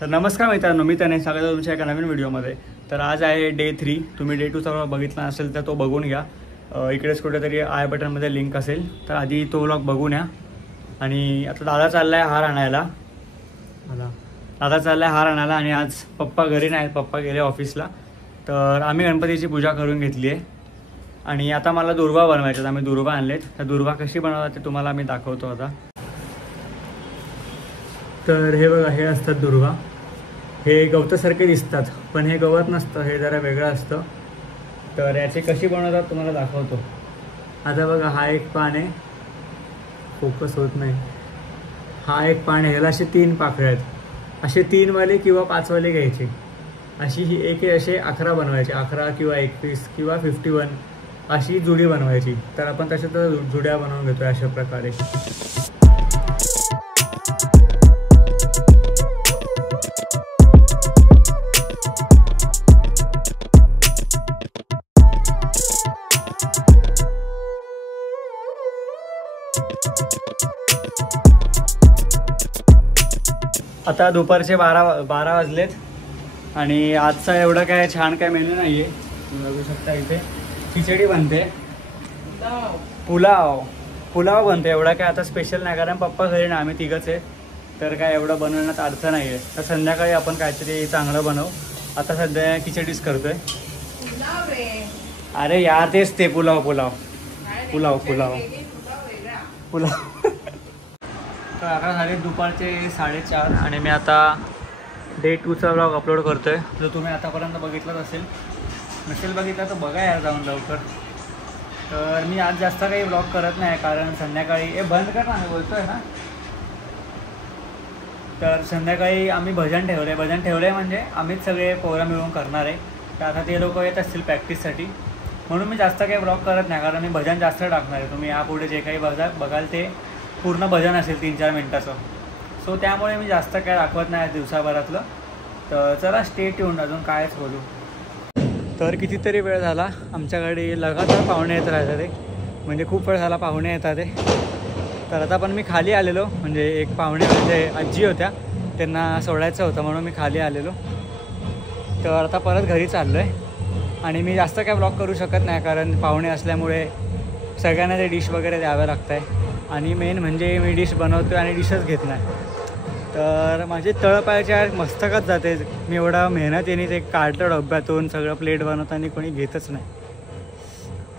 तर नमस्कार मित्रांनो, मी त्याने स्वागत आहे तुमच्या एका नवीन व्हिडिओमध्ये। तर आज आहे डे 3। तुम्ही डे 2चा व्लॉग बघितला असेल तर तो बघून घ्या। इकडेच कुठेतरी आय बटनमध्ये लिंक असेल, तर आधी तो व्लॉग बघून या। आणि आता दादा चाललाय हार आणायला। आणि आज पप्पा घरी नाहीत, पप्पा गेले ऑफिसला। तर आम्ही गणपतीची पूजा करून घेतली आहे आणि आता मला दुर्वा बनवायचे। आम्ही दुर्वा आणलेत। तर दुर्वा कशी बनवतात ते तुम्हाला मी दाखवतो आता। तर हे बघा, हे असतात दुर्वा। हे गवतासारखे दिसतात पण हे गवत नसतं, हे जरा वेगळं असतं। तर याची कशी बनवतात तुम्हाला दाखवतो। आता बघा, हा एक पान आहे, फोकस होत नाही। हा एक पान आहे, ह्याला असे 3 पाकळ्या आहेत। असे 3 वाले किंवा 5 वाले घ्यायचे। अशी ही एक असे 11 बनवायचे, 11 किंवा 21 किंवा 51 अशी जुडी बनवायची। तर आपण तशा तर जुड्या बनवून घेतोय अशा प्रकारे। आता दुपारचे 12 वाजलेत आणि आजचा एवढं काय छान काय मेनू नाही आहे। तुम्ही बघू शकता इथे खिचडी बनते, पुलाव बनते। एवढा काय आता स्पेशल नाही, कारण पप्पा घरी ना, आम्ही तिघंच आहे। तर काय एवढं बनवण्यात अर्थ नाही आहे। तर संध्याकाळी आपण काहीतरी चांगलं बनवू। आता सध्या खिचडीच करतोय। अरे यार, तेच ते पुलाव। तर आता झाले दुपारचे 4:30 आणि मी आता डे 2चा व्लॉग अपलोड करतोय। जो तुम्ही आतापर्यंत बघितलाच असेल, नसेल बघितला तर बघा यार जाऊन लवकर। तर मी आज जास्त काही व्लॉग करत नाही, कारण संध्याकाळी बंद कर ना, मी बोलतोय ना। तर संध्याकाळी आम्ही भजन ठेवलं म्हणजे आम्हीच सगळे पोरं मिळून करणार आहे। तर आता ते लोक येत असतील प्रॅक्टिससाठी, म्हणून मी जास्त काही व्लॉग करत नाही, कारण मी भजन जास्त टाकणार आहे। तुम्ही यापुढे जे काही बघाल ते पूर्ण भजन असेल 3-4 मिनटाचं। सो त्यामुळे मी जास्त काय दाखवत नाही दिवसाभरातलं। तर चला स्टे ट्यून, अजून कायच बोलू। तर कितीतरी वेळ झाला आमच्याकडे लगातार पाहुणे येत राहतात ते, म्हणजे खूप वेळ झाला पाहुणे येतात ते। तर आता पण मी खाली आलेलो, म्हणजे एक पाहुणे म्हणजे आजी होत्या, त्यांना सोडायचं होतं म्हणून मी खाली आलेलो। तर आता परत घरी चाललो आहे आणि मी जास्त काय व्लॉग करू शकत नाही, कारण पाहुणे असल्यामुळे सगळ्यांना ते डिश वगैरे द्यावं लागतं आहे। आणि मेन म्हणजे मी डिश बनवतो आणि डिशच घेत नाही। तर माझे तळपायाच्या मस्तकात जाते। मी एवढा मेहनत येणे ते काढतो डब्यातून, सगळं प्लेट बनवताना कोणी घेतच नाही।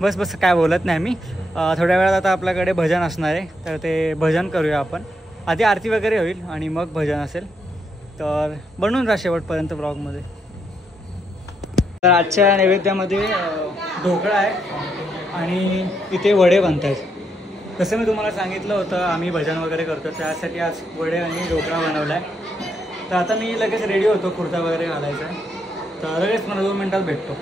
बस काय बोलत नाही मी। थोड्या वेळात आता आपल्याकडे भजन असणार आहे, तर ते भजन करूया आपण। आधी आरती वगैरे होईल आणि मग भजन असेल। तर बनून राहा शेवटपर्यंत ब्लॉगमध्ये। तर आजच्या नैवेद्यामध्ये ढोकळा आहे आणि इथे वडे बनत आहेत। जसं मी तुम्हाला सांगितलं होतं आम्ही भजन वगैरे करतो, त्यासाठी आज वडे आणि ढोकळा बनवला आहे। तर आता मी लगेच रेडी होतो, कुर्ता वगैरे घालायचा आहे। तर लगेच मला 2 मिनटात भेटतो।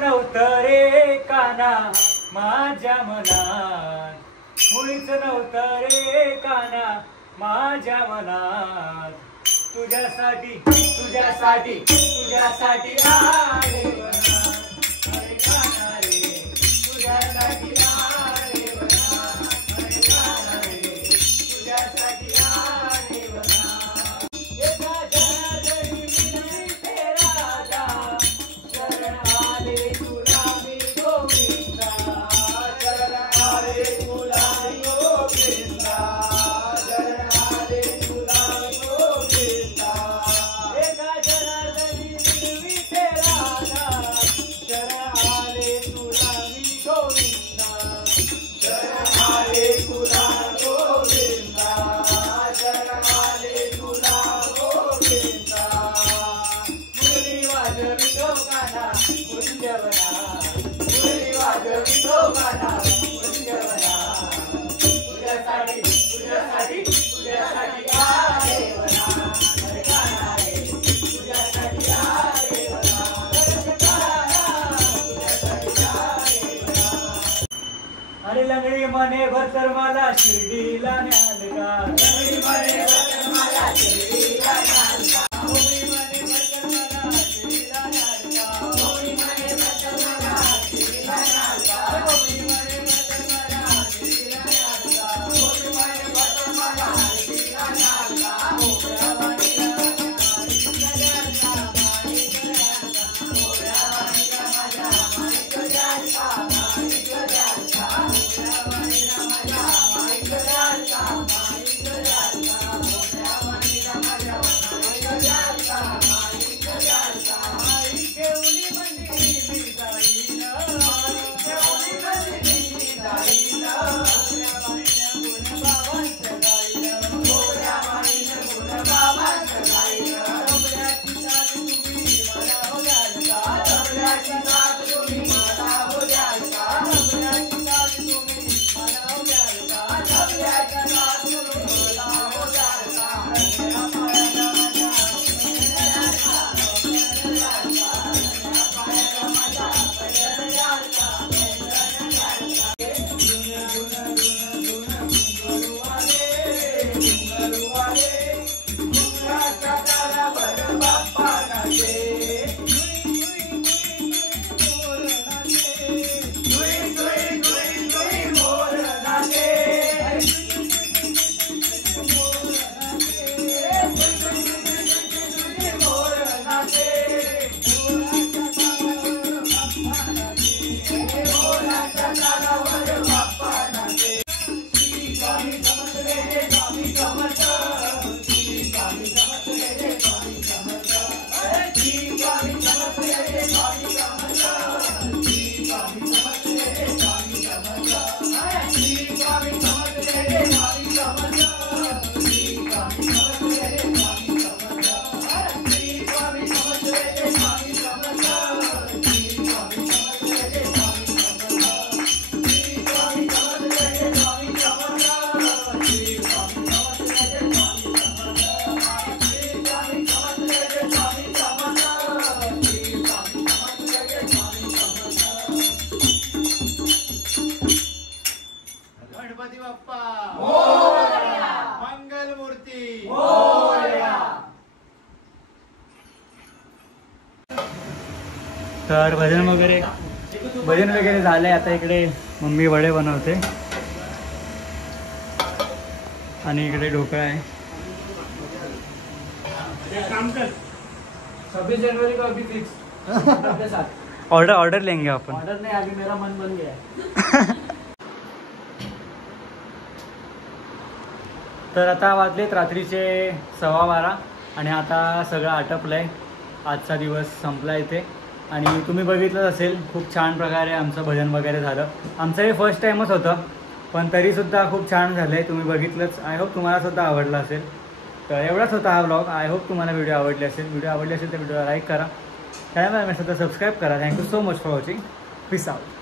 नव्हतं रे काना माझ्या मनात, मुळीच नव्हतं रे काना माझ्या मनात. तुझ्यासाठी तुझ्यासाठी तुझ्यासाठी आले वनात, अरे काना रे तुझ्यासाठी आले वनात, अरे काना रे तुझ्यासाठी आले वनात. एका जनार्दनी मिळते राजा, शरण आले तुला मी गोविंदा, शरण आले तुला मी गोविंदा, शरण आले तुला मी गोविंदा. एका जनार्दनी मिळते राजा, शरण आले तुला मी गोविंदा, शरण आले तुला गोविंदा, शरण आले तुला गोविंदा. मुरली वाजवितो काना कुंजवना, मुरली वाजवितो काना कुंजवना. तुझ्यासाठी तुझ्यासाठी तुझ्यासाठी आले वना, अरे काना रे तुझ्यासाठी आले वना, अरे काना तुझ्यासाठी आले वना. अरे लंगडी मने भतर मला शिर्डीला न्याल का, लंगडी मने भतर मला शिर्डीला न्याल का, होळी मने भतर मला शिर्डीला न्याल का, होळी मने भतर मला शिर्डीला न्याल का, होळी मने भतर मला शिर्डीला न्याल का, होळी मने भतर मला शिर्डीला न्याल का. मोगऱ्या वाणीला माणिक द्याल का, माणिक द्याल का, मोगऱ्या वाणीला माझ्या माणिक द्याल का, माणिक द्याल का, मोगऱ्या वाणीला माझ्या माणिक द्याल का, माणिक द्याल का, मोगऱ्या वाणीला माझ्या माणिक द्याल का, माणिक द्याल का. आई केवली मंदिरी मी जाईन, आई केवली मंदिरी मी जाईन, मोगऱ्या वाणीला गुणबाबांचं गाईन, मोगऱ्या वाणीला गुणबाबांचं गाईन. रमल्याची साथ तुम्ही मला हो द्याल का, रमल्याची साथ तुम्ही मला हो द्याल का, रमल्याची साथ तुम्ही मला हो द्याल का, रमल्याची साथ तुम्ही मला हो द्याल का. रमल्या पायाला माझ्या द्याल का, रमल्या द्याल का, रमल्या पायाला माझ्या द्याल का, द्याल का. घुंगरूवाले घुंगराच्या तालावर बाप्पा नाचे, जुई जुई जुई जुई मोर नाचे, मोर नाचे. मोराच्या तालावर बाप्पा नाचे. स्वामी समर्थ रे स्वामी समर्थ, स्वामी समर्थ रे स्वामी समर्थ, स्वामी समर्थ रे स्वामी समर्थ, स्वामी समर्थ रे स्वामी समर्थ, स्वामी समर्थ रे स्वामी समर्थ, स्वामी समर्थ रे स्वामी समर्थ, स्वामी समर्थ रे स्वामी समर्थ, स्वामी समर्थ रे स्वामी गणपती बाप्पा मंगल मूर्ती. तर भजन वगैरे झालंय. आता इकडे मम्मी वडे बनवते आणि इकडे ढोकळा आहे. काम कर 26 जनवरी को अभी फिक्स ऑर्डर लेंगे अपन. ऑर्डर नहीं, अभी मेरा मन बन गया है. तर आता वाजलेत रात्रीचे 12:15 आणि आता सगळं आटपलंय. आजचा दिवस संपला इथे आणि तुम्ही बघितलंच असेल खूप छान प्रकारे आमचं भजन वगैरे झालं. आमचं हे फर्स्ट टाईमच होतं पण तरीसुद्धा खूप छान झालं आहे. तुम्ही बघितलंच. आय होप तुम्हालासुद्धा आवडलं असेल. तर एवढाच होता हा ब्लॉग. आय होप तुम्हाला व्हिडिओ आवडली असेल. व्हिडिओ आवडली असेल तर व्हिडिओला लाईक करा, चॅनलला सुद्धा सबस्क्राईब करा. Thank you so much for watching. Peace out.